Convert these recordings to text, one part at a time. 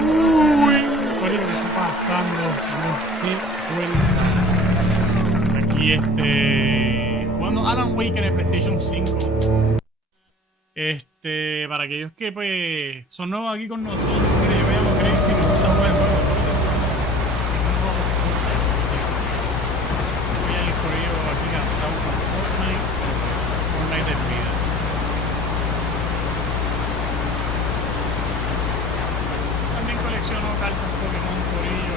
Uy, ¿cuál es lo que está pasando? No sé, aquí jugando Alan Wake en el PlayStation 5. Para aquellos que pues son nuevos aquí con nosotros, mire, yo me llamo Crazy y me gusta jugar el juego. Voy a ir por ello aquí cansado con Fortnite. Fortnite es vida. También colecciono cartas Pokémon por ello.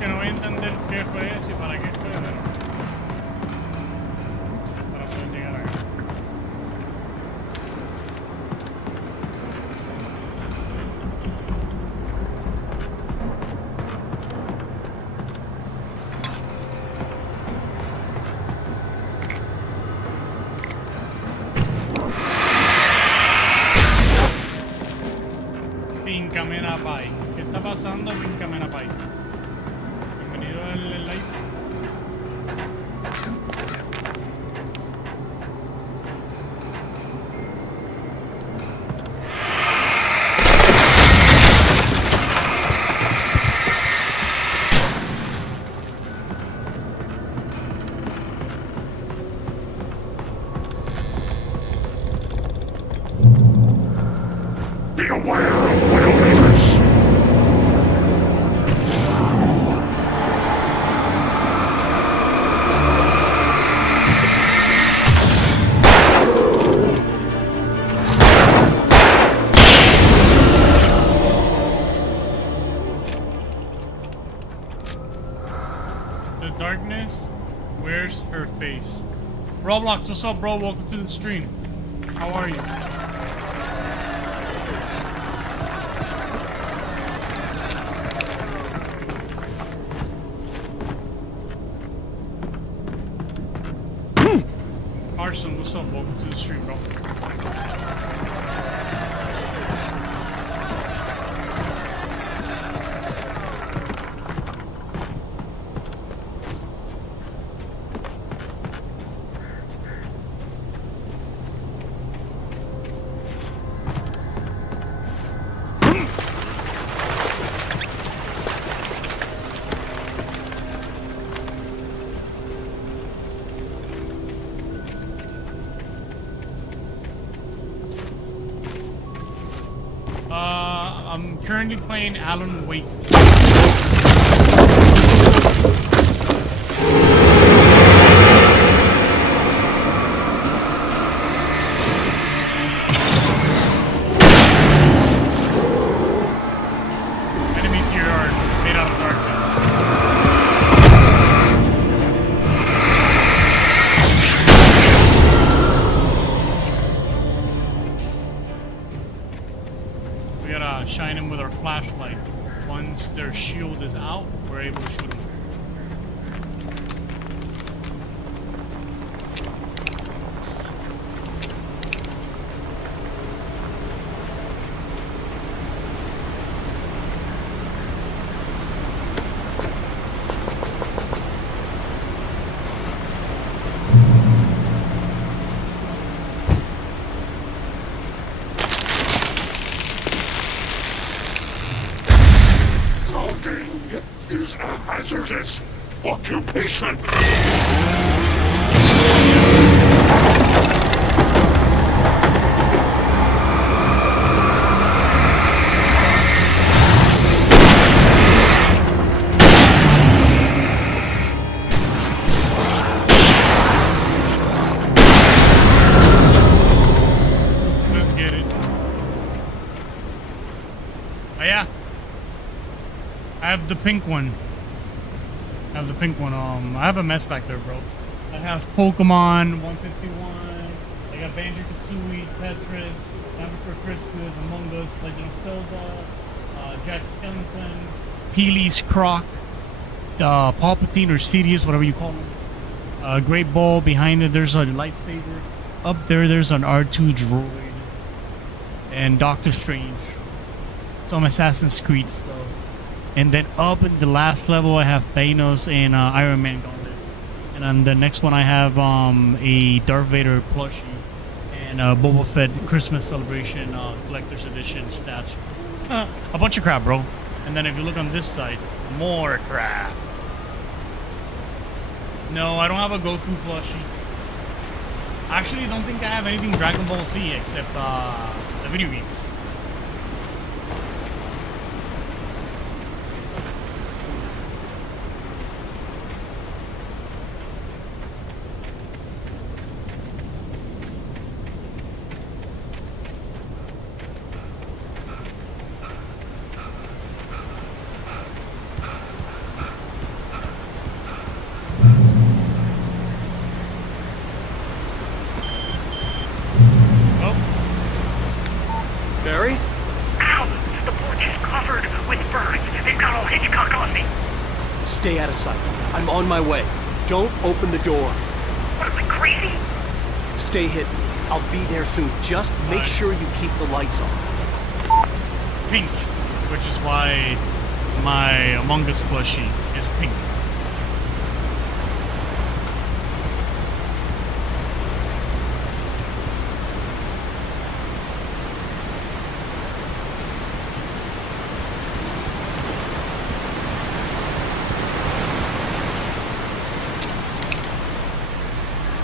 Que no voy a entender qué fue eso y para qué fue, pero para poder llegar acá. Pincamena Pai. ¿Qué está pasando, Pincamena Pai? Bienvenido al live. Be aware of Widowmakers! The darkness wears her face. Roblox, what's up, bro? Welcome to the stream. How are you? Carson, what's up? Welcome to the stream, bro. I'm currently playing Alan Wake. Enemies here are made out of darkness. We gotta shine them with our flashlight. Once their shield is out, we're able to shoot them. Building is a hazardous occupation. Let's get it. Oh yeah. I have the pink one. I have the pink one. I have a mess back there, bro. I have Pokemon 151. I got Banjo-Kazooie, Tetris, Never for Christmas, Among Us, Legend of Zelda, Jack Skellington, Peely's Croc, Palpatine or Sidious, whatever you call him. Great Ball. Behind it, there's a lightsaber. Up there, there's an R2 droid. And Doctor Strange. Some Assassin's Creed stuff. And then up in the last level, I have Thanos and Iron Man gauntlets. And on the next one, I have a Darth Vader plushie and Boba Fett Christmas Celebration Collector's Edition statue. A bunch of crap, bro. And then if you look on this side, more crap. No, I don't have a Goku plushie. I actually don't think I have anything Dragon Ball Z except the video games. Barry? Ow! The porch is covered with birds. They've got all Hitchcock on me. Stay out of sight. I'm on my way. Don't open the door. What am I, crazy? Stay hidden. I'll be there soon. Just make sure you keep the lights on. Pink, which is why my Among Us plushie is pink.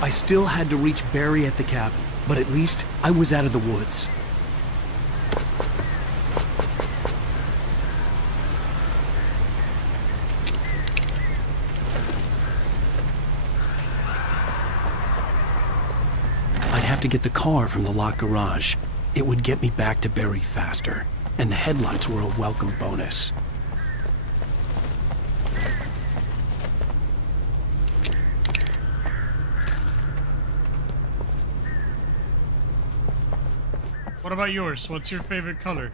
I still had to reach Barry at the cabin, but at least I was out of the woods. I'd have to get the car from the locked garage. It would get me back to Barry faster, and the headlights were a welcome bonus. What about yours? What's your favorite color?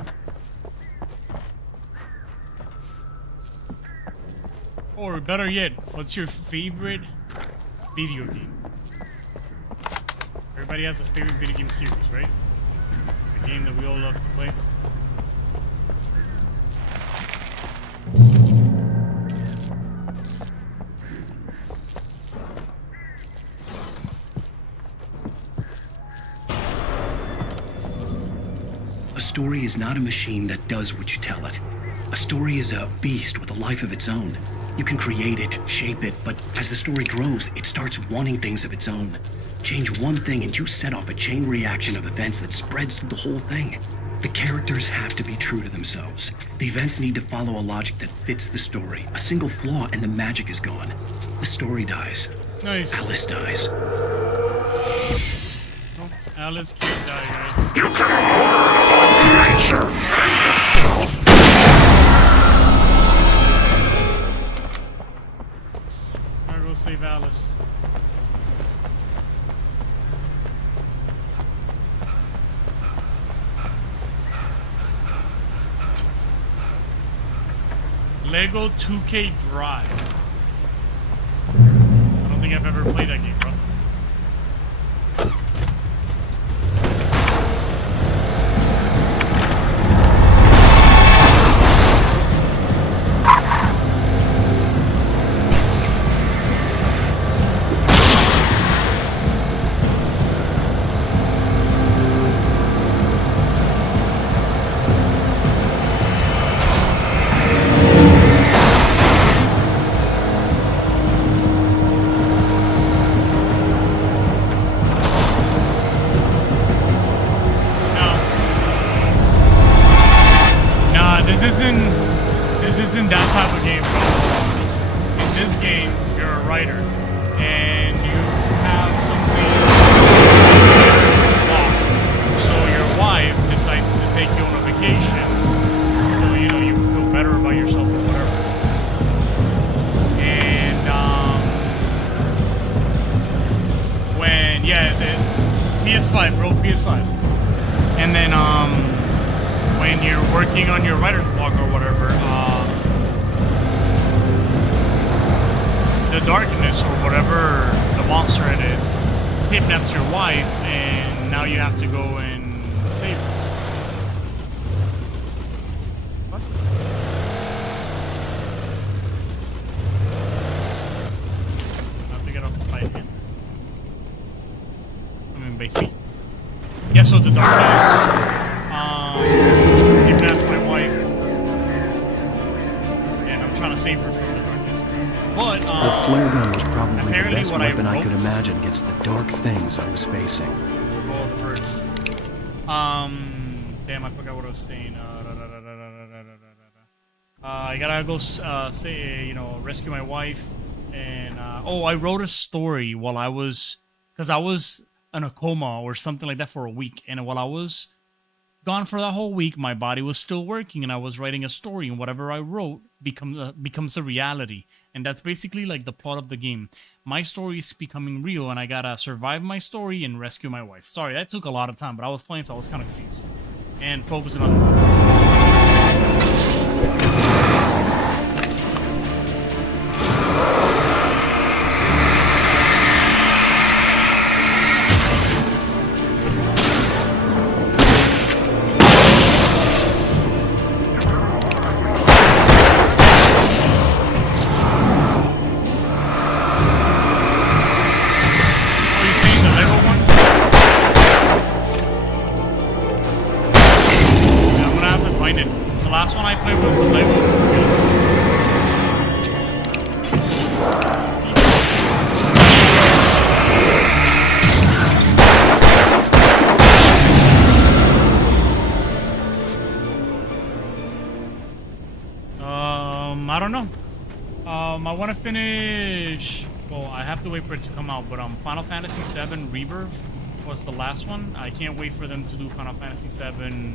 Or better yet, what's your favorite video game? Everybody has a favorite video game series, right? A game that we all love to play. A story is not a machine that does what you tell it. A story is a beast with a life of its own. You can create it, shape it, but as the story grows, it starts wanting things of its own. Change one thing and you set off a chain reaction of events that spreads through the whole thing. The characters have to be true to themselves. The events need to follow a logic that fits the story. A single flaw and the magic is gone. The story dies. Nice. Alice dies. Oh, Alice can't die, guys. You can hold nature and yourself. I'll go save Alice. Lego 2K Drive. I don't think I've ever played that game, bro. is in that type of game, bro. In this game, you're a writer, and you have something off. So your wife decides to take you on a vacation, so you know you feel better about yourself or whatever. And when the PS5, bro, PS5, and then when you're working on your writer's block or whatever, the darkness or whatever the monster it is kidnaps your wife, and now you have to go and save her. What? I have to get off the side again. I mean, basically. Yeah, so the darkness kidnaps my wife, and I'm trying to save her from the darkness. But The flare gun was probably the apparently best what weapon I wrote- could imagine against the dark things I was facing. Roll the birds. Damn, I forgot what I was saying. I gotta go rescue my wife, and I wrote a story while I was, because I was in a coma or something like that for a week, and while I was gone for that whole week, my body was still working, and I was writing a story, and whatever I wrote becomes a reality, and that's basically like the plot of the game. My story is becoming real, and I gotta survive my story and rescue my wife. Sorry, that took a lot of time, but I was playing, so I was kind of confused and focusing on. Are you saying the Lego one? Yeah, I'm gonna have to find it. The last one I played was the Lego. I don't know. I want to finish. Well, I have to wait for it to come out, but Final Fantasy VII Rebirth was the last one. I can't wait for them to do Final Fantasy VII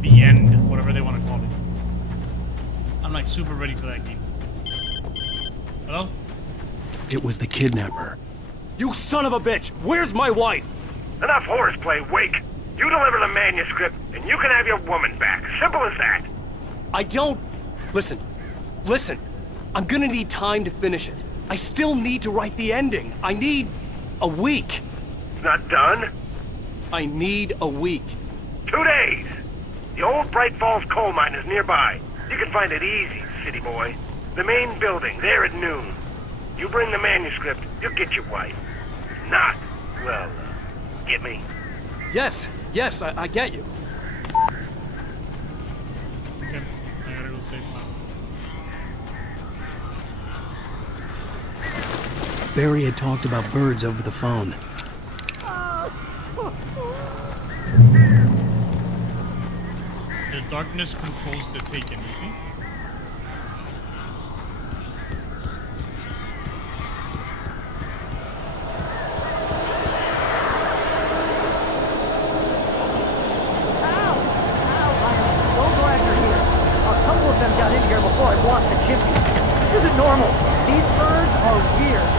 The End, whatever they want to call it. I'm like super ready for that game. Hello? It was the kidnapper. You son of a bitch! Where's my wife? Enough horseplay, Wake. You deliver the manuscript, and you can have your woman back. Simple as that. I don't... Listen. I'm gonna need time to finish it. I still need to write the ending. I need a week. It's not done. I need a week. 2 days. The old Bright Falls coal mine is nearby. You can find it easy, city boy. The main building, there at noon. You bring the manuscript, you'll get your wife. If not, well, get me. Yes, I get you. Okay, I gotta go save now. Barry had talked about birds over the phone. The darkness controls the taken, you see? So glad you're here. A couple of them got in here before I blocked the chimney. This isn't normal. These birds are weird.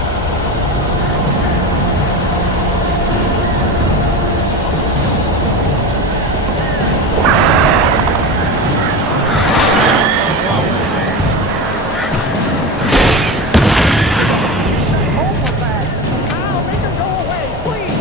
Home was bad. Ow, make them go away, please.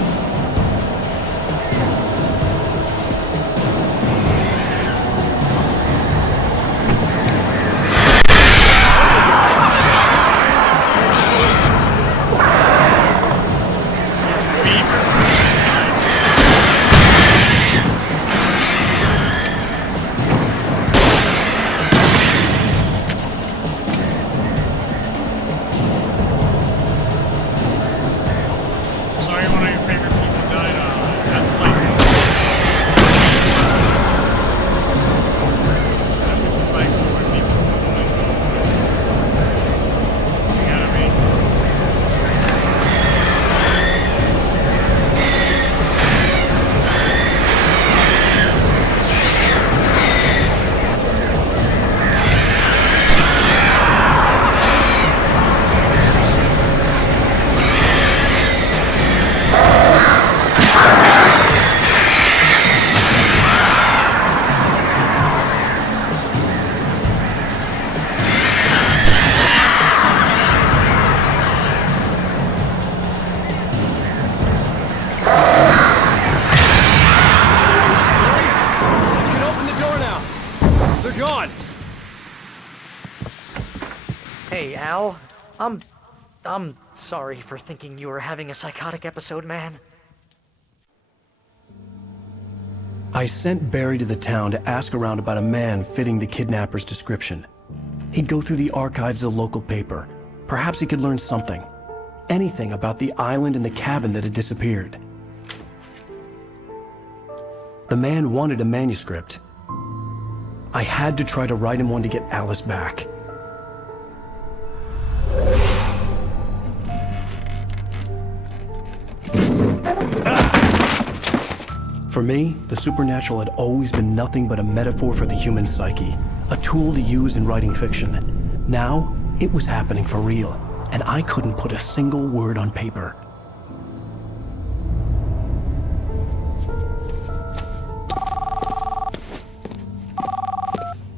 Hey, Al. I'm sorry for thinking you were having a psychotic episode, man. I sent Barry to the town to ask around about a man fitting the kidnapper's description. He'd go through the archives of the local paper. Perhaps he could learn something. Anything about the island and the cabin that had disappeared. The man wanted a manuscript. I had to try to write him one to get Alice back. For me, the supernatural had always been nothing but a metaphor for the human psyche, a tool to use in writing fiction. Now, it was happening for real, and I couldn't put a single word on paper.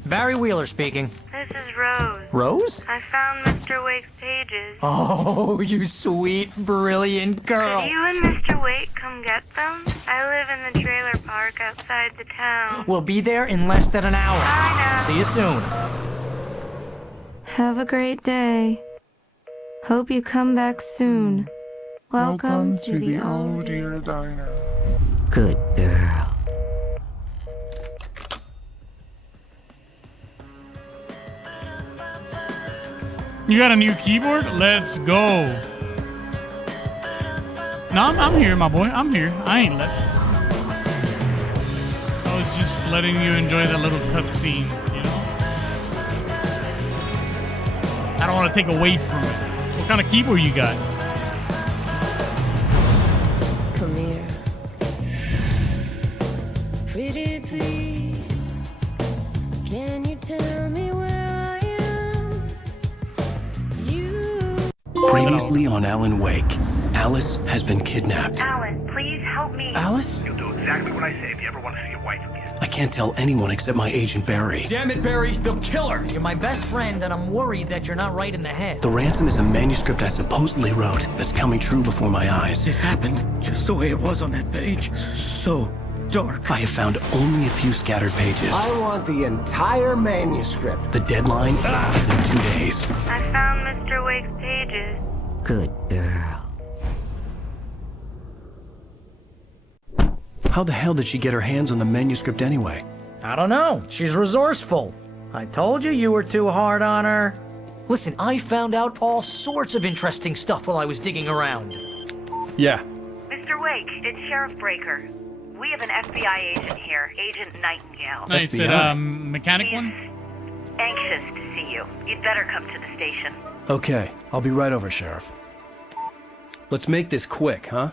Barry Wheeler speaking. This is Rose. Rose? I found Mr. Wake's pages. Oh, you sweet, brilliant girl. Could you and Mr. Wake come get them? I live in the trailer park outside the town. We'll be there in less than an hour. Bye now. See you soon. Have a great day. Hope you come back soon. Welcome to the Oh Dear Diner. Good girl. You got a new keyboard? Let's go. No, I'm here, my boy. I'm here. I ain't left. I was just letting you enjoy that little cutscene, you know? I don't want to take away from it. What kind of keyboard you got? Come here. Pretty please. Can you tell me where I am? You. Previously on Alan Wake, Alice has been kidnapped. Alan, please help me. Alice? You'll do exactly what I say if you ever want to see your wife again. I can't tell anyone except my agent Barry. Damn it, Barry, they'll kill her. You're my best friend, and I'm worried that you're not right in the head. The ransom is a manuscript I supposedly wrote that's coming true before my eyes. It happened just the way it was on that page. So dark. I have found only a few scattered pages. I want the entire manuscript. The deadline is in 2 days. I found Mr. Wake's pages. Good girl. How the hell did she get her hands on the manuscript anyway? I don't know. She's resourceful. I told you you were too hard on her. Listen, I found out all sorts of interesting stuff while I was digging around. Yeah. Mr. Wake, it's Sheriff Breaker. We have an FBI agent here, Agent Nightingale. Nice. FBI. Mechanic one? Anxious to see you. You'd better come to the station. Okay, I'll be right over, Sheriff. Let's make this quick, huh?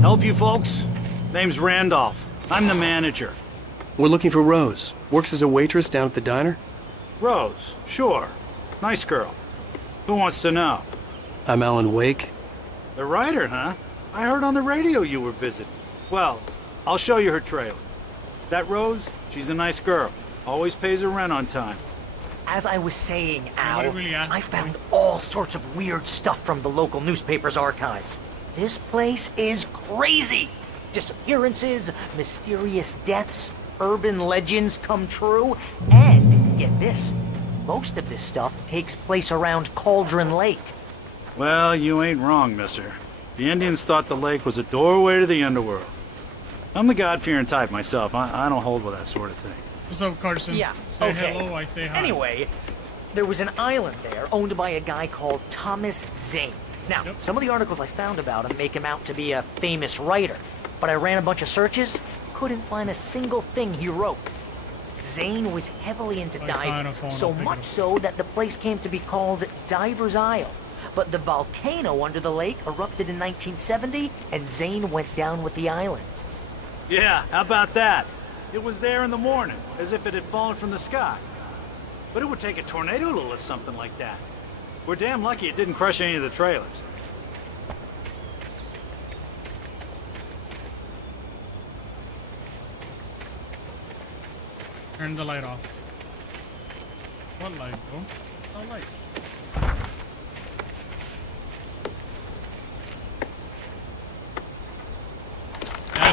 Help you folks? Name's Randolph. I'm the manager. We're looking for Rose. Works as a waitress down at the diner. Rose, sure. Nice girl. Who wants to know? I'm Alan Wake. The writer, huh? I heard on the radio you were visiting. Well, I'll show you her trailer. That Rose, she's a nice girl. Always pays her rent on time. As I was saying, Al, Nobody really asked I found all sorts of weird stuff from the local newspaper's archives. This place is crazy. Disappearances, mysterious deaths, urban legends come true, and get this, most of this stuff takes place around Cauldron Lake. Well, you ain't wrong, mister. The Indians thought the lake was a doorway to the underworld. I'm the God-fearing type myself. I don't hold with that sort of thing. What's up, Carson? Yeah, Say okay. hello, I say hi. Anyway, there was an island there owned by a guy called Thomas Zane. Now, some of the articles I found about him make him out to be a famous writer, but I ran a bunch of searches, couldn't find a single thing he wrote. Zane was heavily into diving, so much so that the place came to be called Diver's Isle. But the volcano under the lake erupted in 1970, and Zane went down with the island. Yeah, how about that? It was there in the morning, as if it had fallen from the sky. But it would take a tornado to lift something like that. We're damn lucky it didn't crush any of the trailers. Turn the light off. What light, bro? What light?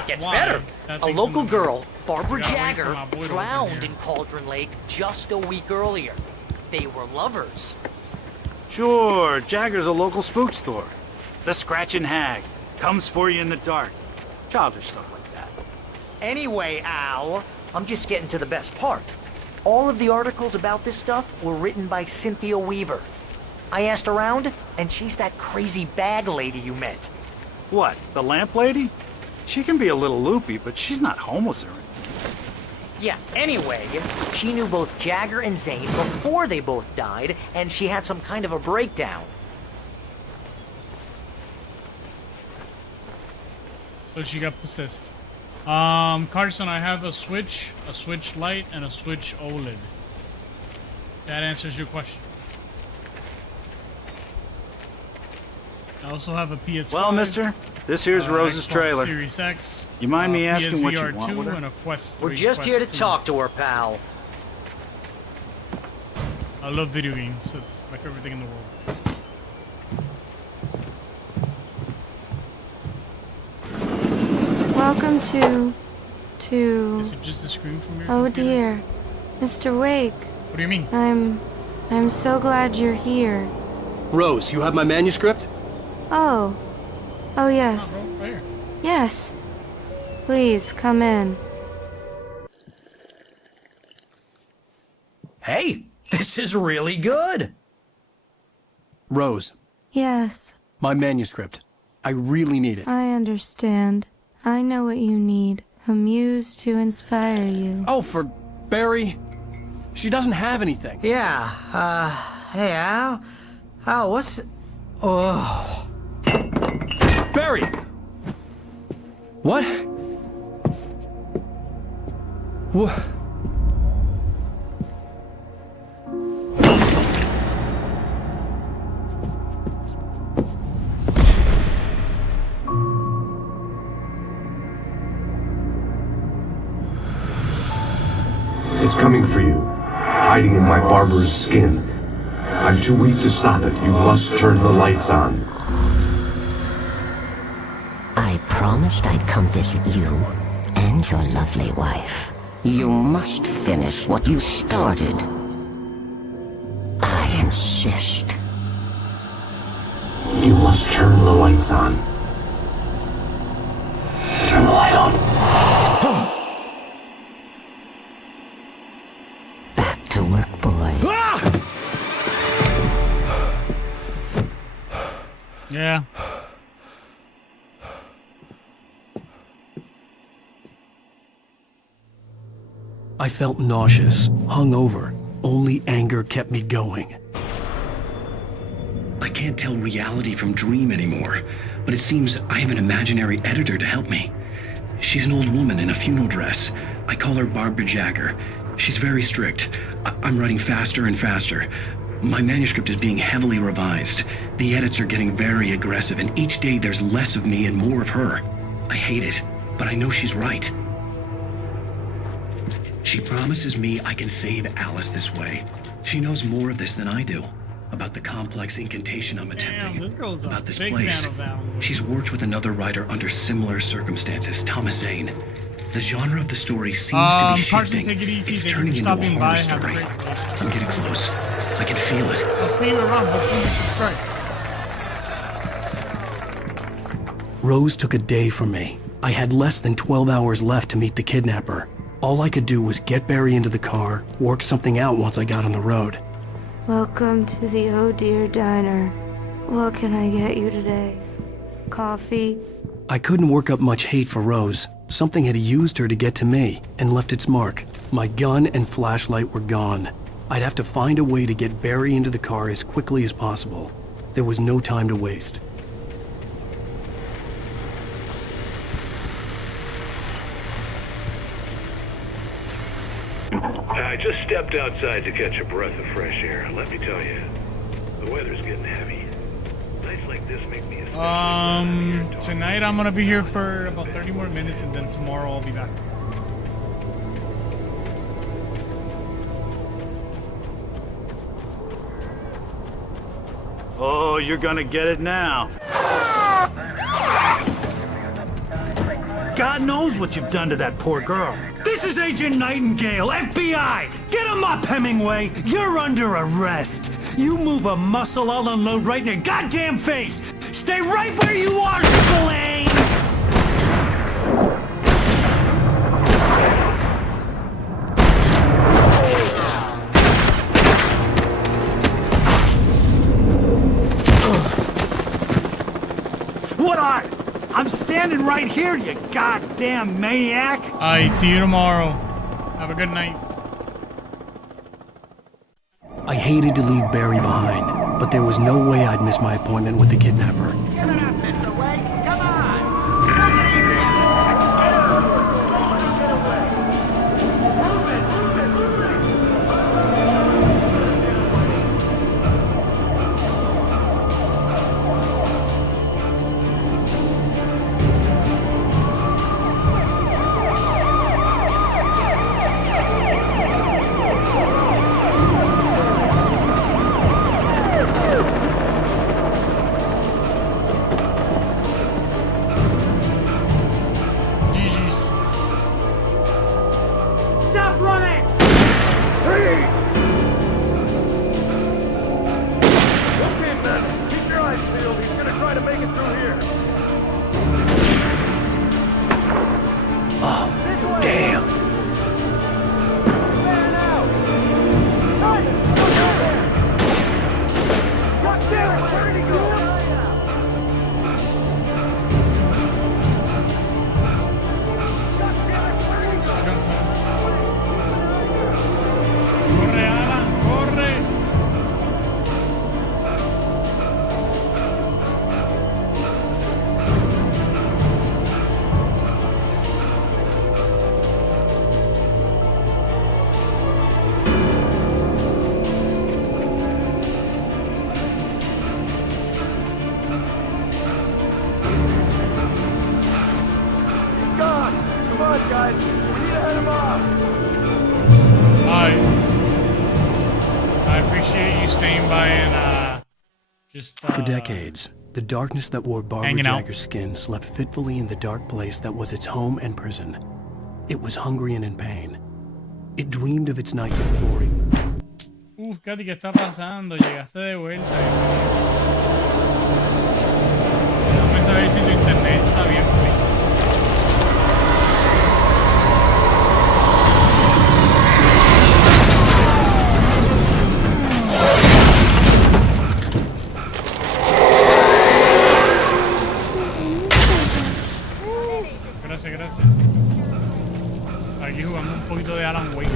Gets why. better. That A thing's local in the- girl, Barbara Gotta wait for Jagger, my boy to drowned open in Cauldron Lake just a week earlier. They were lovers. Sure, Jagger's a local spook store. The Scratching Hag. Comes for you in the dark. Childish stuff like that. Anyway, Al, I'm just getting to the best part. All of the articles about this stuff were written by Cynthia Weaver. I asked around, and she's that crazy bag lady you met. What, the lamp lady? She can be a little loopy, but she's not homeless or anything. Yeah, anyway, she knew both Jagger and Zane before they both died, and she had some kind of a breakdown. So she got possessed. Carson, I have a Switch Lite, and a Switch OLED. That answers your question. I also have a PS5. Well, mister, this here's Rose's Xbox trailer. Series X. You mind me asking what you PSVR want 2 with her? and a Quest 3. We're just Quest here to 2. talk to her, pal. I love video games. It's my favorite thing in the world. Welcome to... Is it just the screen from your Oh computer? dear. Mr. Wake. What do you mean? I'm so glad you're here. Rose, you have my manuscript? Oh. Oh, yes. Oh, bro, right here. Yes. Please, come in. Hey, this is really good. Rose, Yes, my manuscript. I really need it. I understand. I know what you need. A muse to inspire you. Oh, for Barry. She doesn't have anything. Yeah, hey, Al? Al, what's... Oh... Barry! What? What? It's coming for you, hiding in my barber's skin. I'm too weak to stop it. You must turn the lights on. I promised I'd come visit you and your lovely wife. You must finish what you started. I insist. You must turn the lights on. Turn the light on. Back to work, boy. Yeah. I felt nauseous, hungover. Only anger kept me going. I can't tell reality from dream anymore, but it seems I have an imaginary editor to help me. She's an old woman in a funeral dress. I call her Barbara Jagger. She's very strict. I'm writing faster and faster. My manuscript is being heavily revised. The edits are getting very aggressive, and each day there's less of me and more of her. I hate it, but I know she's right. She promises me I can save Alice this way. She knows more of this than I do. About the complex incantation I'm attempting. This girl's a About this big place. fan of that one. She's worked with another writer under similar circumstances, Thomas Zane. The genre of the story seems to be Carson, shifting. take it easy. It's Thank you turning for into a stopping horror by. Have a story. great day. I'm getting close. I can feel it. I'll see you around. Hopefully you subscribe. Rose took a day from me. I had less than 12 hours left to meet the kidnapper. All I could do was get Barry into the car, work something out once I got on the road. Welcome to the Oh Dear Diner. What can I get you today? Coffee? I couldn't work up much hate for Rose. Something had used her to get to me and left its mark. My gun and flashlight were gone. I'd have to find a way to get Barry into the car as quickly as possible. There was no time to waste. I just stepped outside to catch a breath of fresh air. Let me tell you, the weather's getting heavy. Nights like this make me especially glad I'm here talking. Tonight I'm gonna be here for about 30 more minutes, and then tomorrow I'll be back. Oh, you're gonna get it now. God knows what you've done to that poor girl. This is Agent Nightingale, FBI! Get him up, Hemingway! You're under arrest! You move a muscle, I'll unload right in your goddamn face! Stay right where you are, Spillane! What are? I'm standing right here, you goddamn maniac! I see you tomorrow. Have a good night. I hated to leave Barry behind, but there was no way I'd miss my appointment with the kidnapper. Give it up, Mr. Wake! Come on! Make it easy! GG's. Stop running! Freeze! Okay, men. Keep your eyes peeled. He's gonna try to make it through here. Oh, damn. God damn it! Where did he go? Corre, Alan, corre. God! Come on, guys. We need to head him off. I appreciate you staying by and just For decades, the darkness that wore Barbara hanging out. Jagger's skin slept fitfully in the dark place that was its home and prison. It was hungry and in pain. It dreamed of its nights of glory. Uf, Katy, ¿qué está pasando? Llegaste de vuelta. Déjame saber si tu internet está bien, papi. Gracias, gracias. Aquí jugando un poquito de Alan Wake.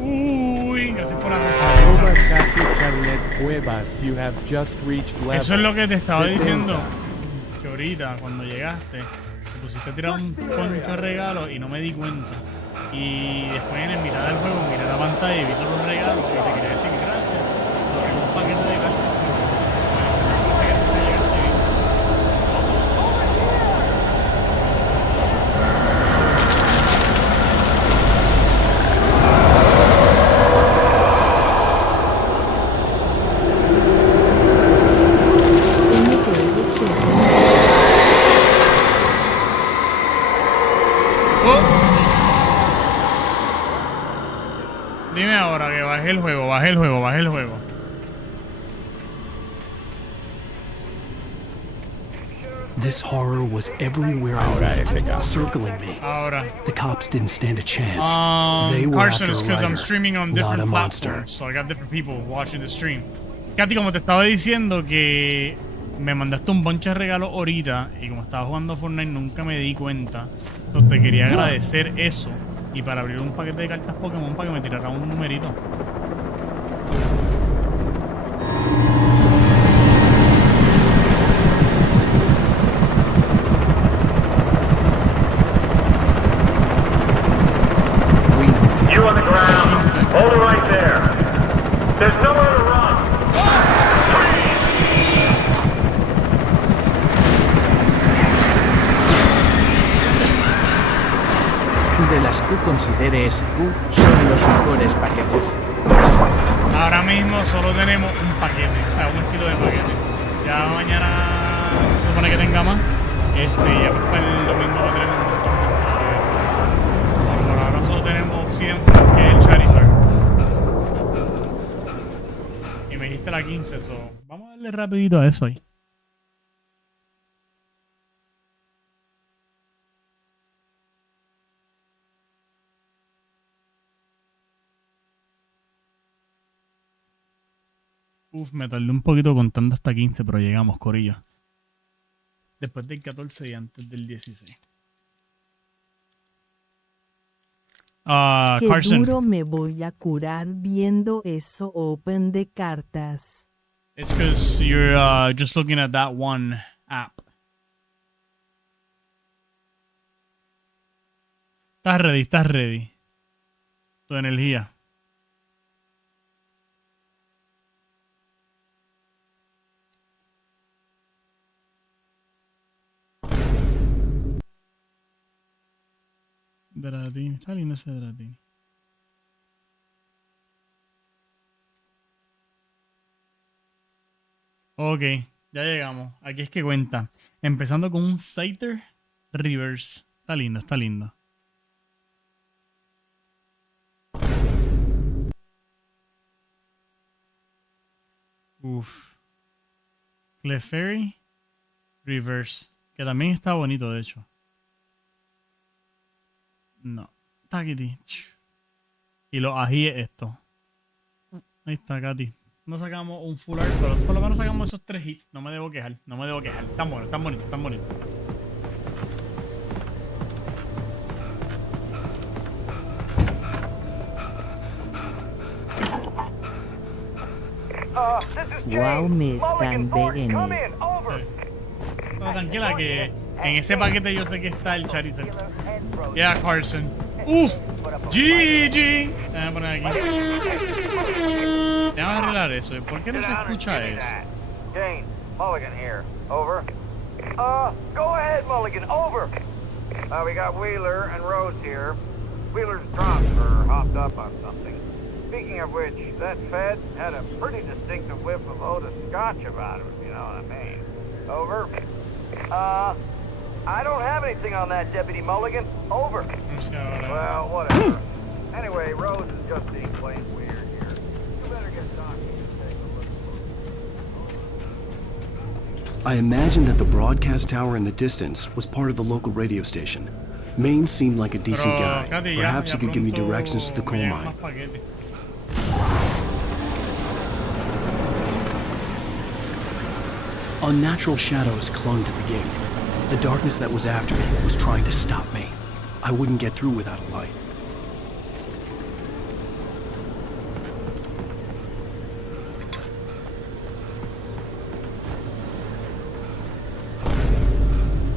Uy, gracias por la Eso es lo que te estaba diciendo. Que ahorita, cuando llegaste, te pusiste a tirar un poncho de regalos y no me di cuenta. Y después en el mitad del juego miré la pantalla y vi todos los regalos y te quería decir gracias. Porque un paquete de cartas. Parece que tú te llegaste bien. Dime ahora que bajé el juego, bajé el juego, bajé el juego. This horror was everywhere I went, circling me. Ahora. The cops didn't stand a chance. They were Carson, after it's a because I'm writer, streaming on not different a monster. platforms, so I got different people watching the stream. Katy, como te estaba diciendo que me mandaste un bunch de regalos ahorita y como estaba jugando Fortnite nunca me di cuenta. So te quería agradecer eso y para abrir un paquete de cartas Pokémon para que me tirara un numerito. You on the ground. Hold it right there. There's nowhere to run. De las Q considere SQ son los mejores paquetes. Ahora mismo solo tenemos un paquete, o sea, un estilo de paquete. Ya mañana se supone que tenga más. Ya pues para el domingo va a tener un montón más. Por ahora solo tenemos Obsidian Flame, que es el Charizard. Y me dijiste la 15, vamos a darle rapidito a eso ahí. Me tardé un poquito contando hasta 15, pero llegamos, corillo. Después del 14 y antes del 16. Qué Carson. duro me voy a curar viendo eso open de cartas. It's because you're just looking at that one app. Estás ready. Tu energía. Dratini, está lindo ese Dratini. Ok, ya llegamos. Aquí es que cuenta. Empezando con un Scyther Reverse. Está lindo, está lindo. Uf. Clefairy Reverse. Que también está bonito, de hecho. No. Taquiti. Y los ajíes esto. Ahí está, Katy. No sacamos un full art, pero por lo menos sacamos esos 3 hits. No me debo quejar, no me debo quejar. Están buenos, están bonitos, están bonitos. Wow, me están BN. No, tranquila que en ese paquete yo sé que está el Charizard. Yeah, Carson. Uf, GG. Déjame poner aquí. Déjame arreglar eso. ¿Por qué no se escucha eso? Jane, Mulligan here. Over. Go ahead, Mulligan. Over. We got Wheeler and Rose here. Wheeler's drunk or hopped up on something. Speaking of which, that Fed had a pretty distinctive whiff of Otis Scotch about him, if you know what I mean. Over. I don't have anything on that, Deputy Mulligan. Over. Well, whatever. Anyway, Rose is just being plain weird here. You better get Donkey to take a look. I imagined that the broadcast tower in the distance was part of the local radio station. Maine seemed like a decent guy. Perhaps he could give me directions to the coal mine. Unnatural shadows clung to the gate. The darkness that was after me was trying to stop me. I wouldn't get through without a light.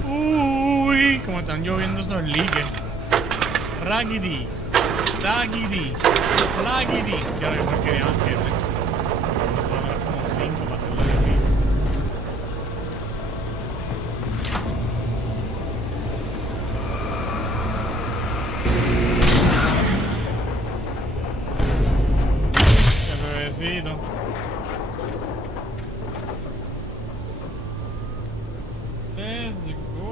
Uy, como están lloviendo esos liques. Raggedy, Raggedy, Raggedy. Ya lo que querían que como 5 para hacerlo difícil. Let's go.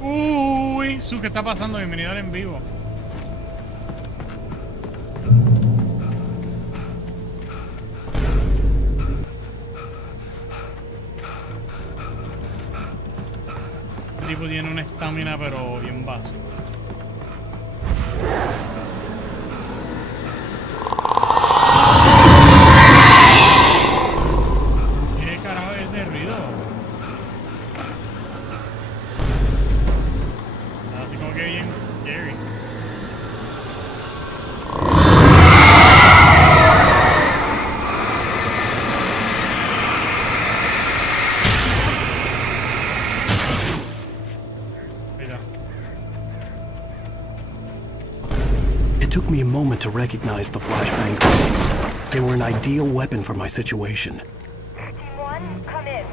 Uy, ¿qué está pasando? Bienvenido al en vivo. El tipo tiene una estamina pero bien baja. ¿Qué carajo es ese ruido? Así como que bien scary. It took me a moment to recognize the flashbang grenades. They were an ideal weapon for my situation. Team 1, come in.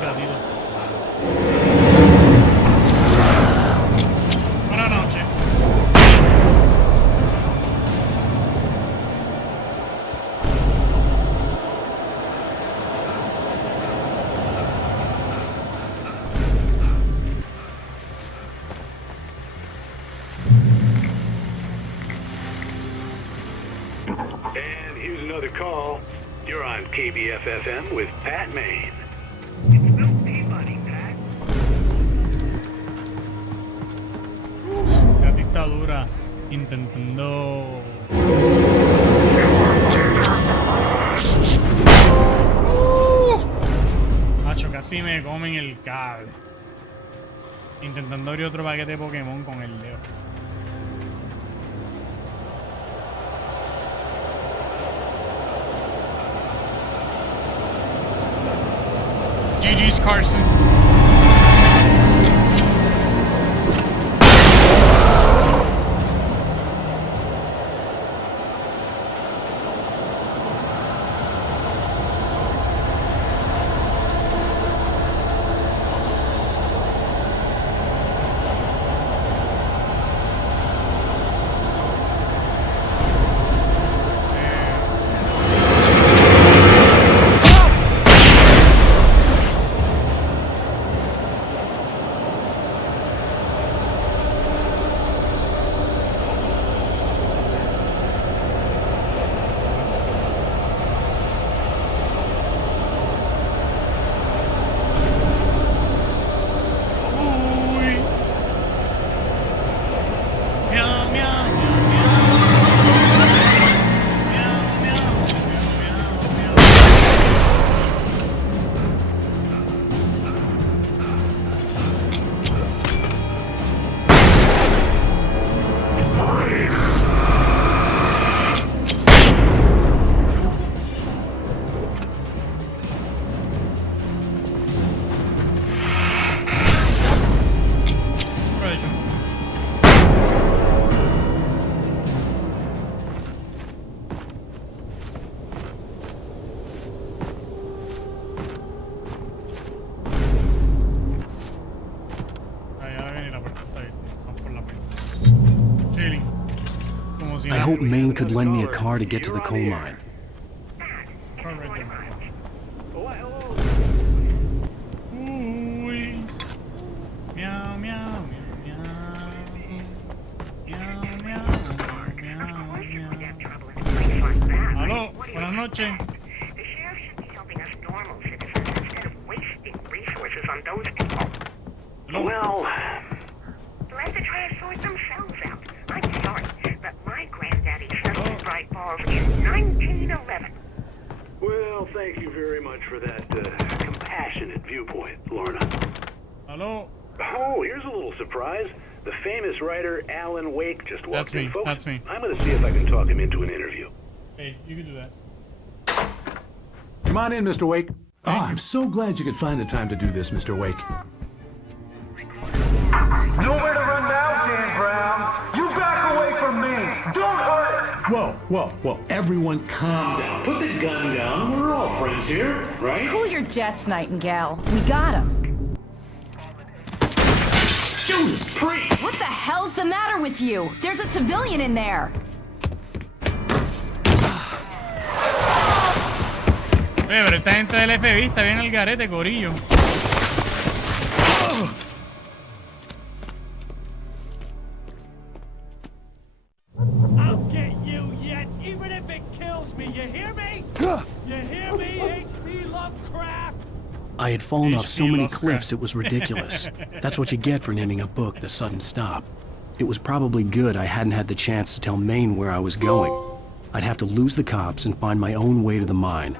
gatito. Buenas noches. And here's another call. You're on KBFFM with Pat Maine. La dictadura intentando. Macho, casi me comen el cable. Intentando abrir otro paquete de Pokémon con el dedo. GG's Carson. I hope Maine could lend me a car to get to the coal mine. Aló, buenas noches. The sheriff should be helping us normal citizens instead of wasting resources on those people. Well, Let the trash sort themselves out. I'm sorry, but my granddaddy settled in Bright Falls in 1911. well, thank you very much for that compassionate viewpoint, Lorna. Hello. Oh, here's a little surprise. The famous writer Alan Wake just walked That's me. in. Folks, That's me. I'm going to see if I can talk him into an interview. Hey, you can do that. Come on in, Mr. Wake. Oh, I'm so glad you could find the time to do this, Mr. Wake. Nowhere to run now, Dan Brown. You back away from me. Don't hurt. Whoa. Everyone calm down. Put the gun down. We're all friends here, right? Cool your jets, Nightingale. We got him. Judas Priest! What the hell's the matter with you? There's a civilian in there. Oye, pero esta gente del FBI está bien el garete, corillo. I'll get you yet, even if it kills me. You hear me? You hear me, H.P. Lovecraft? I had fallen off so many cliffs it was ridiculous. That's what you get for naming a book The Sudden Stop. It was probably good I hadn't had the chance to tell Maine where I was going. I'd have to lose the cops and find my own way to the mine.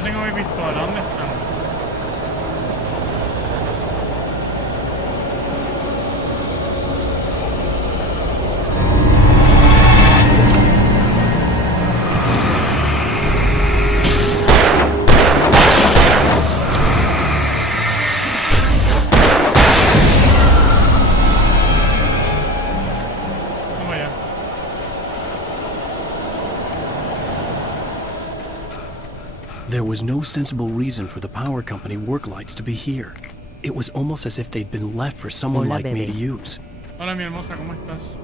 lo tengo mi pistola. ¿Dónde están? There was no sensible reason for the power company work lights to be here. It was almost as if they'd been left for someone Hola, like me to bebé. use. Hola, mi hermosa, ¿cómo estás?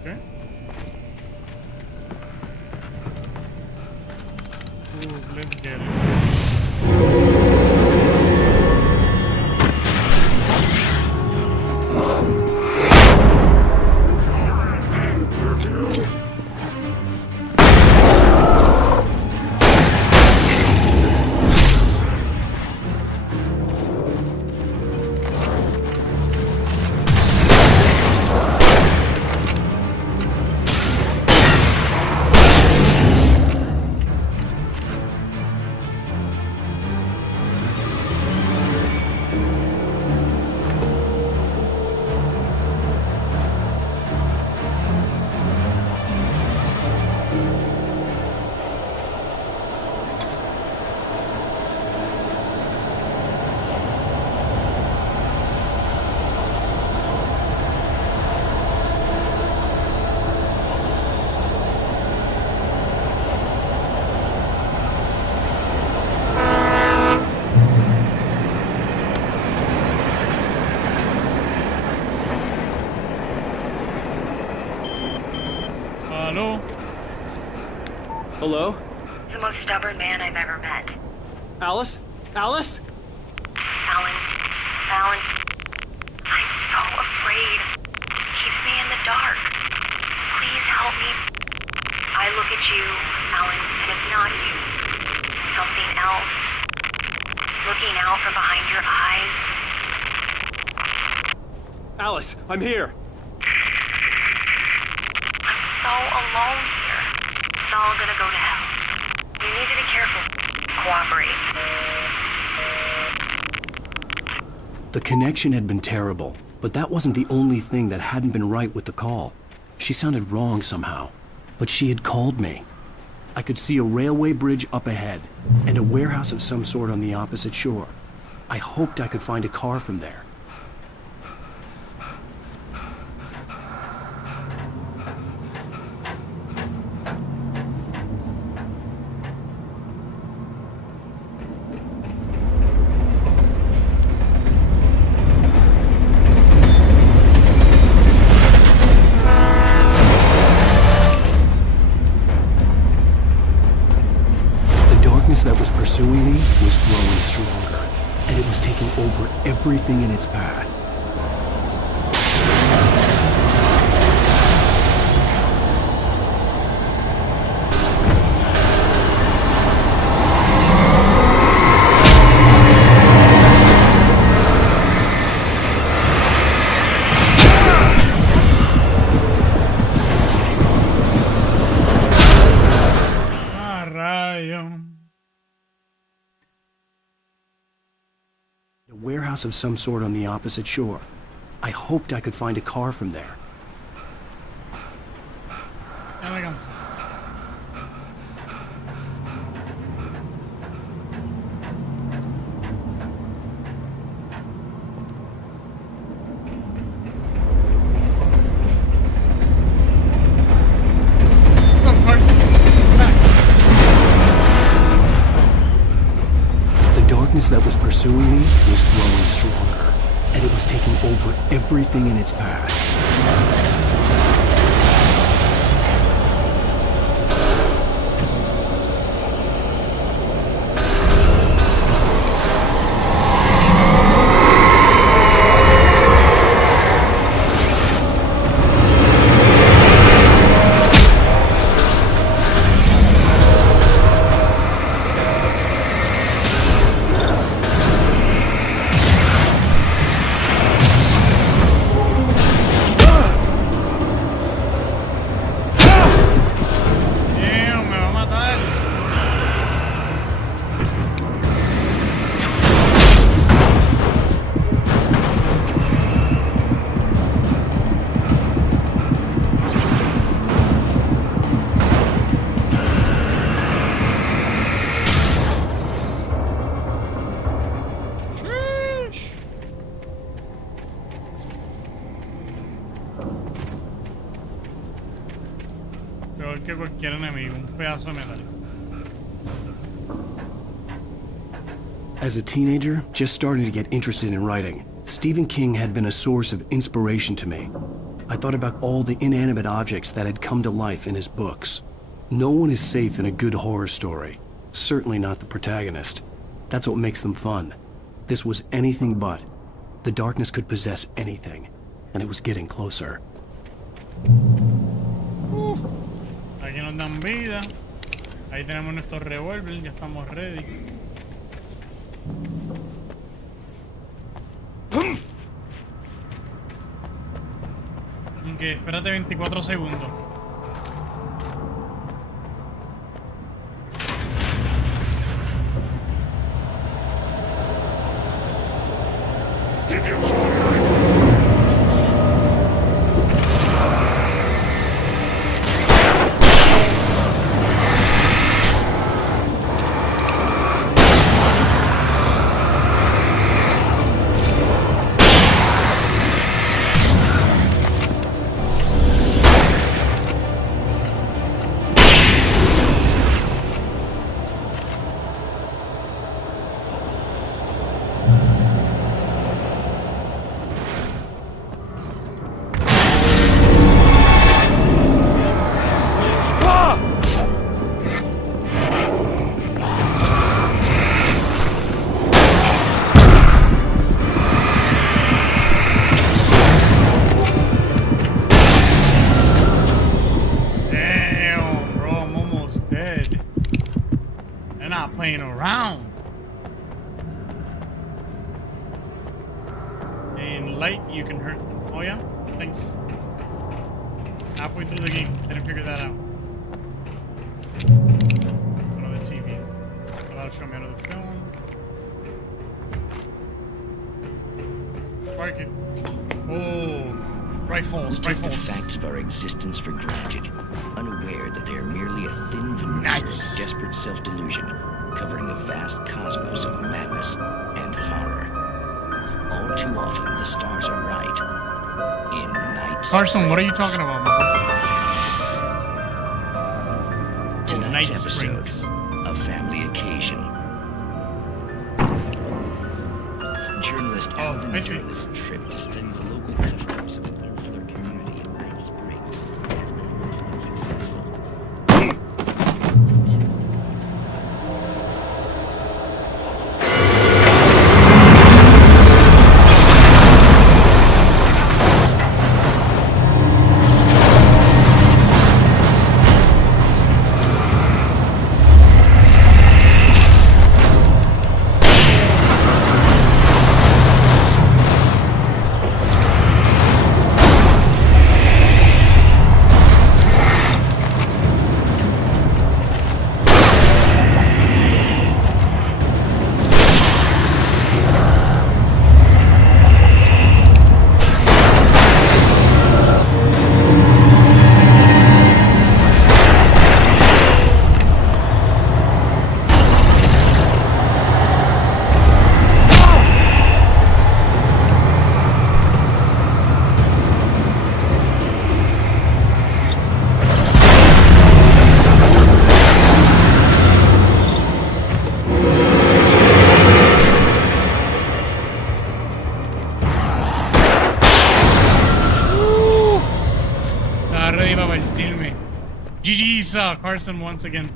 Okay. Let's get it. Hello? Hello? The most stubborn man I've ever met. Alice? Alice? Alan. Alan. I'm so afraid. Keeps me in the dark. Please help me. I look at you, Alan, and it's not you. Something else. Looking out from behind your eyes. Alice, I'm here. I'm so alone here. It's all gonna go to hell. You need to be careful. Cooperate. The connection had been terrible, but that wasn't the only thing that hadn't been right with the call. She sounded wrong somehow, but she had called me. I could see a railway bridge up ahead, and a warehouse of some sort on the opposite shore. I hoped I could find a car from there. That was pursuing me was growing stronger, and it was taking over everything in its path. A warehouse of some sort on the opposite shore. I hoped I could find a car from there. Elegance. The darkness that was pursuing me was growing stronger, and it was taking over everything in its path. cualquier enemigo, un pedazo de metal. As a teenager, just starting to get interested in writing, Stephen King had been a source of inspiration to me. I thought about all the inanimate objects that had come to life in his books. No one is safe in a good horror story. Certainly not the protagonist. That's what makes them fun. This was anything but. The darkness could possess anything, and it was getting closer. Aquí nos dan vida. Ahí tenemos nuestro revólver, ya estamos ready. Ok, espérate 24 segundos. Playing around. In light, you can hurt them. Oh yeah? Thanks. Halfway through the game, didn't figure that out. Another TV. That'll show me another film. Spark it. Oh, rifles, We take the rifles. facts of our existence for granted, unaware that they are merely a thin veneer Nice. of desperate self-delusion, covering a vast cosmos of madness and horror. All too often, the stars are right. In night Carson, what are you talking about, my boy? Tonight's Night episode, Springs. a family occasion. Journalist Alvin I see. Journalist's trip to study the local customs of an insular community in Night Springs has been mostly successful. GG's Carson once again.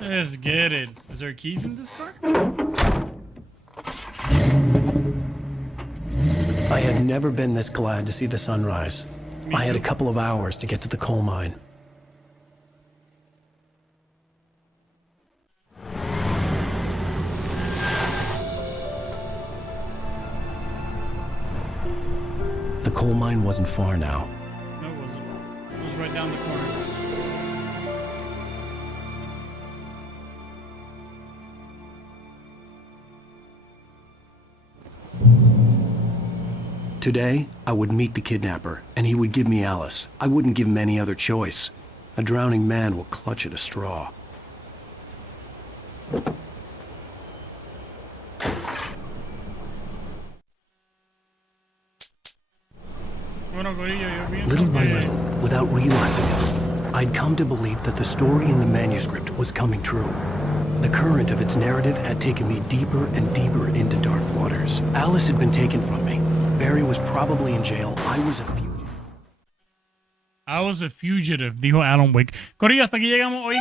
Let's get it. Is there keys in this car? I had never been this glad to see the sunrise. I had a couple of hours to get to the coal mine. The coal mine wasn't far now. No, it wasn't. It was right down the corner. Today, I would meet the kidnapper, and he would give me Alice. I wouldn't give him any other choice. A drowning man will clutch at a straw. Little by little, without realizing it, I'd come to believe that the story in the manuscript was coming true. The current of its narrative had taken me deeper and deeper into dark waters. Alice had been taken from me. Barry was probably in jail. I was a fugitive. I was a fugitive, dijo Alan Wake. Corillo, hasta aquí llegamos hoy.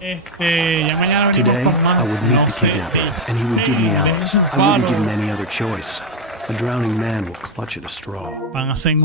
Ya mañana venimos Today, con más. I would meet the kidnapper, and he would give me Alice. I wouldn't give him any other choice. A drowning man will clutch at a straw. Van a hacer un